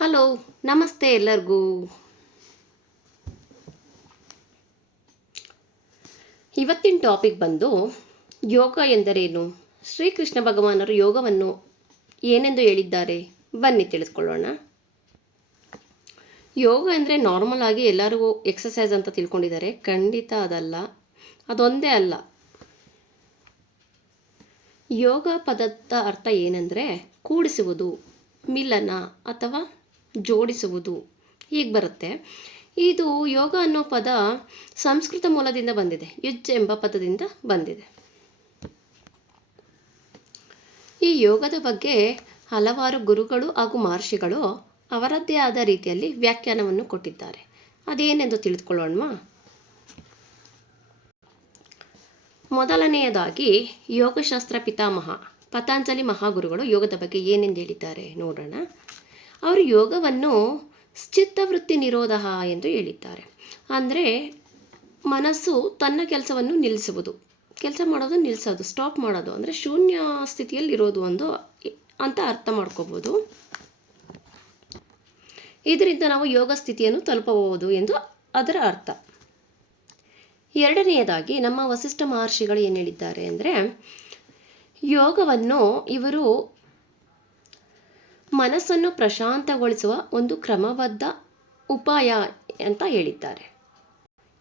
Hello, ನಮಸ್ತೆ ಎಲ್ಲರಿಗೂ. ಇವತ್ತಿನ ಟಾಪಿಕ್ ಬಂದು ಯೋಗ ಎಂದರೇನು? ಶ್ರೀಕೃಷ್ಣ ಭಗವಾನರು ಯೋಗವನ್ನು ಏನೆಂದು ಹೇಳಿದ್ದಾರೆ? ಬನ್ನಿ ತಿಳಿಸ್ಕೊಳ್ಳೋಣ. ಯೋಗ ಅಂದರೆ ನಾರ್ಮಲ್ ಆಗಿ ಎಲ್ಲರಿಗೂ ಎಕ್ಸಸೈಸ್ ಅಂತ ತಿಳ್ಕೊಂಡಿದ್ದಾರೆ. ಖಂಡಿತ ಅದಲ್ಲ. ಅದೊಂದೇ ಅಲ್ಲ. ಯೋಗ ಪದದ ಅರ್ಥ ಏನಂದರೆ ಕೂಡಿಸುವುದು, ಮಿಲನ ಅಥವಾ ಜೋಡಿಸುವುದು. ಹೀಗೆ ಬರುತ್ತೆ. ಇದು ಯೋಗ ಅನ್ನೋ ಪದ ಸಂಸ್ಕೃತ ಮೂಲದಿಂದ ಬಂದಿದೆ. ಯುಜ್ ಎಂಬ ಪದದಿಂದ ಬಂದಿದೆ. ಈ ಯೋಗದ ಬಗ್ಗೆ ಹಲವಾರು ಗುರುಗಳು ಹಾಗೂ ಮಹರ್ಷಿಗಳು ಅವರದ್ದೇ ಆದ ರೀತಿಯಲ್ಲಿ ವ್ಯಾಖ್ಯಾನವನ್ನು ಕೊಟ್ಟಿದ್ದಾರೆ. ಅದೇನೆಂದು ತಿಳಿದುಕೊಳ್ಳೋಣವಾ? ಮೊದಲನೆಯದಾಗಿ ಯೋಗಶಾಸ್ತ್ರ ಪಿತಾಮಹ. ಪತಾಂಜಲಿ ಮಹಾಗುರುಗಳು ಯೋಗದ ಬಗ್ಗೆ ಏನೆಂದು ಹೇಳಿದ್ದಾರೆ ನೋಡೋಣ. ಅವರು ಯೋಗವನ್ನು ಚಿತ್ತವೃತ್ತಿ ನಿರೋಧ ಎಂದು ಹೇಳಿದ್ದಾರೆ. ಅಂದರೆ ಮನಸ್ಸು ತನ್ನ ಕೆಲಸವನ್ನು ನಿಲ್ಲಿಸುವುದು ಕೆಲಸ ಮಾಡೋದು ನಿಲ್ಲಿಸೋದು ಸ್ಟಾಪ್ ಮಾಡೋದು. ಅಂದರೆ ಶೂನ್ಯ ಸ್ಥಿತಿಯಲ್ಲಿ ಇರೋದು ಒಂದು ಅಂತ ಅರ್ಥ ಮಾಡ್ಕೋಬೋದು. ಇದರಿಂದ ನಾವು ಯೋಗ ಸ್ಥಿತಿಯನ್ನು ತಲುಪಬಹುದು ಎಂದು ಅದರ ಅರ್ಥ. ಎರಡನೆಯದಾಗಿ ನಮ್ಮ ವಸಿಷ್ಠ ಮಹರ್ಷಿಗಳು ಏನು ಹೇಳಿದ್ದಾರೆ ಅಂದರೆ ಯೋಗವನ್ನು ಇವರು ಮನಸ್ಸನ್ನು ಪ್ರಶಾಂತಗೊಳಿಸುವ ಒಂದು ಕ್ರಮಬದ್ಧ ಉಪಾಯ ಅಂತ ಹೇಳಿದ್ದಾರೆ.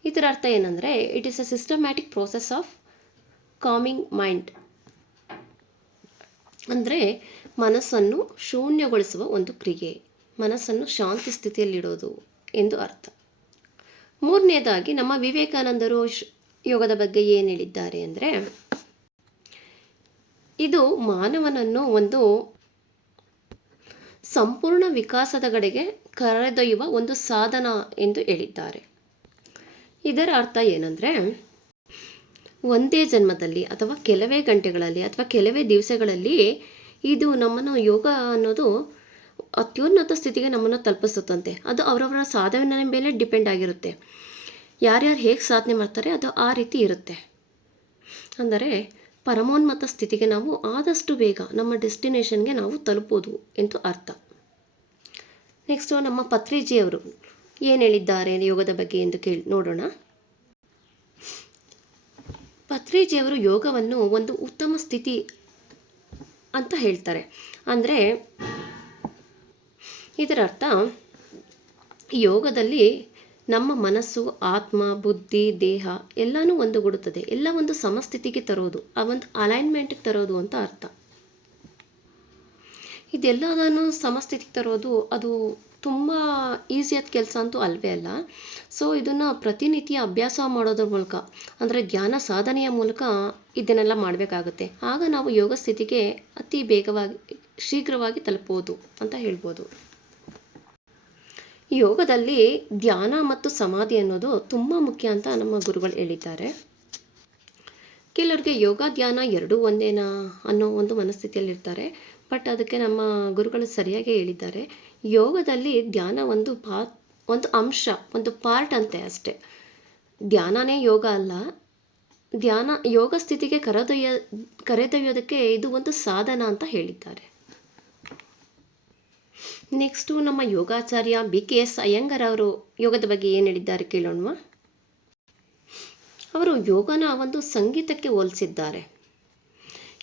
ಇದರ ಅರ್ಥ ಏನಂದರೆ it is a systematic process of calming mind ಅಂದರೆ, ಮನಸ್ಸನ್ನು ಶೂನ್ಯಗೊಳಿಸುವ ಒಂದು ಕ್ರಿಯೆ, ಮನಸ್ಸನ್ನು ಶಾಂತಿ ಸ್ಥಿತಿಯಲ್ಲಿಡೋದು ಎಂದು ಅರ್ಥ. ಮೂರನೇದಾಗಿ, ನಮ್ಮ ವಿವೇಕಾನಂದರು ಯೋಗದ ಬಗ್ಗೆ ಏನು ಹೇಳಿದ್ದಾರೆ ಅಂದರೆ, ಇದು ಮಾನವನನ್ನು ಒಂದು ಸಂಪೂರ್ಣ ವಿಕಾಸದ ಕಡೆಗೆ ಕರೆದೊಯ್ಯುವ ಒಂದು ಸಾಧನ ಎಂದು ಹೇಳಿದ್ದಾರೆ. ಇದರ ಅರ್ಥ ಏನಂದರೆ, ಒಂದೇ ಜನ್ಮದಲ್ಲಿ ಅಥವಾ ಕೆಲವೇ ಗಂಟೆಗಳಲ್ಲಿ ಅಥವಾ ಕೆಲವೇ ದಿವಸಗಳಲ್ಲಿ ಇದು ನಮ್ಮನ್ನು ಯೋಗ ಅನ್ನೋದು ಅತ್ಯುನ್ನತ ಸ್ಥಿತಿಗೆ ನಮ್ಮನ್ನು ತಲುಪಿಸುತ್ತಂತೆ. ಅದು ಅವರವರ ಸಾಧನೆ ಮೇಲೆ ಡಿಪೆಂಡ್ ಆಗಿರುತ್ತೆ. ಯಾರ್ಯಾರು ಹೇಗೆ ಸಾಧನೆ ಮಾಡ್ತಾರೆ ಅದು ಆ ರೀತಿ ಇರುತ್ತೆ. ಅಂದರೆ, ಪರಮೋನ್ಮತ ಸ್ಥಿತಿಗೆ ನಾವು ಆದಷ್ಟು ಬೇಗ ನಮ್ಮ ಡೆಸ್ಟಿನೇಷನ್ಗೆ ನಾವು ತಲುಪೋದು ಎಂದು ಅರ್ಥ. ನೆಕ್ಸ್ಟು ನಮ್ಮ ಪತ್ರಿಜಿಯವರು ಏನು ಹೇಳಿದ್ದಾರೆ ಯೋಗದ ಬಗ್ಗೆ ಎಂದು ಕೇಳಿ, ನೋಡೋಣ. ಪತ್ರಿಜಿಯವರು ಯೋಗವನ್ನು ಒಂದು ಉತ್ತಮ ಸ್ಥಿತಿ ಅಂತ ಹೇಳ್ತಾರೆ. ಅಂದರೆ ಇದರ ಅರ್ಥ ಯೋಗದಲ್ಲಿ ನಮ್ಮ ಮನಸ್ಸು, ಆತ್ಮ, ಬುದ್ಧಿ, ದೇಹ ಎಲ್ಲನೂ ಒಂದುಗೂಡುತ್ತದೆ. ಎಲ್ಲ ಒಂದು ಸಮಸ್ಥಿತಿಗೆ ತರೋದು, ಆ ಒಂದು ಅಲೈನ್ಮೆಂಟ್ಗೆ ತರೋದು ಅಂತ ಅರ್ಥ. ಇದೆಲ್ಲದನ್ನು ಸಮಸ್ಥಿತಿಗೆ ತರೋದು ಅದು ತುಂಬ ಈಸಿಯಾದ ಕೆಲಸ ಅಂತೂ ಅಲ್ವೇ ಅಲ್ಲ. ಸೊ ಇದನ್ನು ಪ್ರತಿನಿತ್ಯ ಅಭ್ಯಾಸ ಮಾಡೋದ್ರ ಮೂಲಕ, ಅಂದರೆ ಧ್ಯಾನ ಸಾಧನೆಯ ಮೂಲಕ ಇದನ್ನೆಲ್ಲ ಮಾಡಬೇಕಾಗುತ್ತೆ. ಆಗ ನಾವು ಯೋಗ ಸ್ಥಿತಿಗೆ ಅತಿ ಬೇಗವಾಗಿ, ಶೀಘ್ರವಾಗಿ ತಲುಪೋದು ಅಂತ ಹೇಳ್ಬೋದು. ಯೋಗದಲ್ಲಿ ಧ್ಯಾನ ಮತ್ತು ಸಮಾಧಿ ಅನ್ನೋದು ತುಂಬ ಮುಖ್ಯ ಅಂತ ನಮ್ಮ ಗುರುಗಳು ಹೇಳಿದ್ದಾರೆ. ಕೆಲವರಿಗೆ ಯೋಗ, ಧ್ಯಾನ ಎರಡೂ ಒಂದೇನಾ ಅನ್ನೋ ಒಂದು ಮನಸ್ಥಿತಿಯಲ್ಲಿರ್ತಾರೆ. ಬಟ್ ಅದಕ್ಕೆ ನಮ್ಮ ಗುರುಗಳು ಸರಿಯಾಗಿ ಹೇಳಿದ್ದಾರೆ. ಯೋಗದಲ್ಲಿ ಧ್ಯಾನ ಒಂದು ಪಾ ಒಂದು ಅಂಶ, ಒಂದು ಪಾರ್ಟ್ ಅಂತೆ ಅಷ್ಟೆ. ಧ್ಯಾನನೇ ಯೋಗ ಅಲ್ಲ. ಧ್ಯಾನ, ಯೋಗ ಸ್ಥಿತಿಗೆ ಕರೆದೊಯ್ಯ, ಕರೆದೊಯ್ಯೋದಕ್ಕೆ ಇದು ಒಂದು ಸಾಧನ ಅಂತ ಹೇಳಿದ್ದಾರೆ. ನೆಕ್ಸ್ಟು ನಮ್ಮ ಯೋಗಾಚಾರ್ಯ ಬಿ ಕೆ ಎಸ್ ಅಯ್ಯಂಗರ್ ಅವರು ಯೋಗದ ಬಗ್ಗೆ ಏನು ಹೇಳಿದ್ದಾರೆ ಕೇಳೋಣ ಅವರು ಯೋಗನ ಒಂದು ಸಂಗೀತಕ್ಕೆ ಹೋಲಿಸಿದ್ದಾರೆ.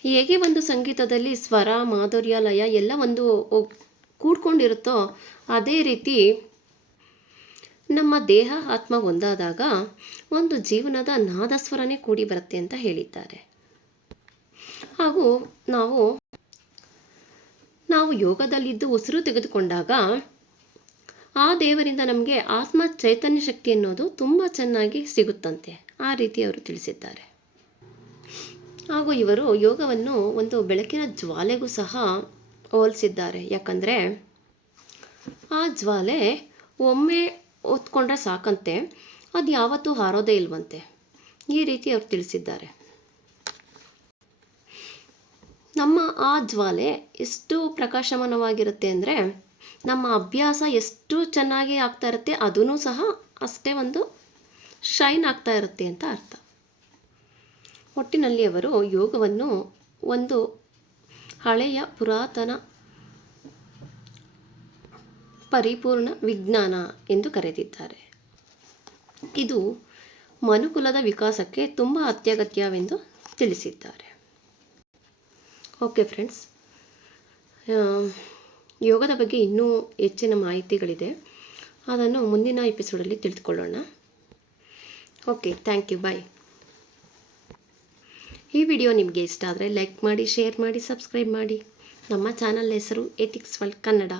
ಹೇಗೆ ಒಂದು ಸಂಗೀತದಲ್ಲಿ ಸ್ವರ, ಮಾಧುರ್ಯ, ಲಯ ಎಲ್ಲ ಒಂದು ಕೂಡ್ಕೊಂಡಿರುತ್ತೋ ಅದೇ ರೀತಿ ನಮ್ಮ ದೇಹ, ಆತ್ಮ ಒಂದಾದಾಗ ಒಂದು ಜೀವನದ ನಾದಸ್ವರನೇ ಕೂಡಿ ಬರುತ್ತೆ ಅಂತ ಹೇಳಿದ್ದಾರೆ. ಹಾಗೂ ನಾವು ನಾವು ಯೋಗದಲ್ಲಿದ್ದು ಉಸಿರು ತೆಗೆದುಕೊಂಡಾಗ ಆ ದೇವರಿಂದ ನಮಗೆ ಆತ್ಮ ಚೈತನ್ಯ ಶಕ್ತಿ ಅನ್ನೋದು ತುಂಬ ಚೆನ್ನಾಗಿ ಸಿಗುತ್ತಂತೆ. ಆ ರೀತಿ ಅವರು ತಿಳಿಸಿದ್ದಾರೆ. ಹಾಗೂ ಇವರು ಯೋಗವನ್ನು ಒಂದು ಬೆಳಕಿನ ಜ್ವಾಲೆಗೂ ಸಹ ಹೋಲಿಸಿದ್ದಾರೆ. ಯಾಕಂದರೆ ಆ ಜ್ವಾಲೆ ಒಮ್ಮೆ ಹೊತ್ಕೊಂಡ್ರೆ ಸಾಕಂತೆ, ಅದು ಯಾವತ್ತೂ ಹಾರೋದೇ ಇಲ್ವಂತೆ. ಈ ರೀತಿ ಅವರು ತಿಳಿಸಿದ್ದಾರೆ. ನಮ್ಮ ಆ ಜ್ವಾಲೆ ಎಷ್ಟು ಪ್ರಕಾಶಮಾನವಾಗಿರುತ್ತೆ ಅಂದರೆ, ನಮ್ಮ ಅಭ್ಯಾಸ ಎಷ್ಟು ಚೆನ್ನಾಗಿ ಆಗ್ತಾ ಇರುತ್ತೆ ಅದೂ ಸಹ ಅಷ್ಟೇ ಒಂದು ಶೈನ್ ಆಗ್ತಾ ಇರುತ್ತೆ ಅಂತ ಅರ್ಥ. ಒಟ್ಟಿನಲ್ಲಿ ಅವರು ಯೋಗವನ್ನು ಒಂದು ಹಳೆಯ ಪುರಾತನ ಪರಿಪೂರ್ಣ ವಿಜ್ಞಾನ ಎಂದು ಕರೆದಿದ್ದಾರೆ. ಇದು ಮನುಕುಲದ ವಿಕಾಸಕ್ಕೆ ತುಂಬ ಅತ್ಯಗತ್ಯವೆಂದು ತಿಳಿಸಿದ್ದಾರೆ. ಓಕೆ ಫ್ರೆಂಡ್ಸ್ ಯೋಗದ ಬಗ್ಗೆ ಇನ್ನೂ ಹೆಚ್ಚಿನ ಮಾಹಿತಿಗಳಿದೆ. ಅದನ್ನು ಮುಂದಿನ ಎಪಿಸೋಡಲ್ಲಿ ತಿಳಿದುಕೊಳ್ಳೋಣ. ಓಕೆ ಥ್ಯಾಂಕ್ ಯು ಬಾಯ್ ಈ ವಿಡಿಯೋ ನಿಮಗೆ ಇಷ್ಟ ಆದರೆ ಲೈಕ್ ಮಾಡಿ ಶೇರ್ ಮಾಡಿ ಸಬ್ಸ್ಕ್ರೈಬ್ ಮಾಡಿ. ನಮ್ಮ ಚಾನಲ್ ಹೆಸರು ಎಥಿಕ್ಸ್ ವರ್ಲ್ಡ್ ಕನ್ನಡ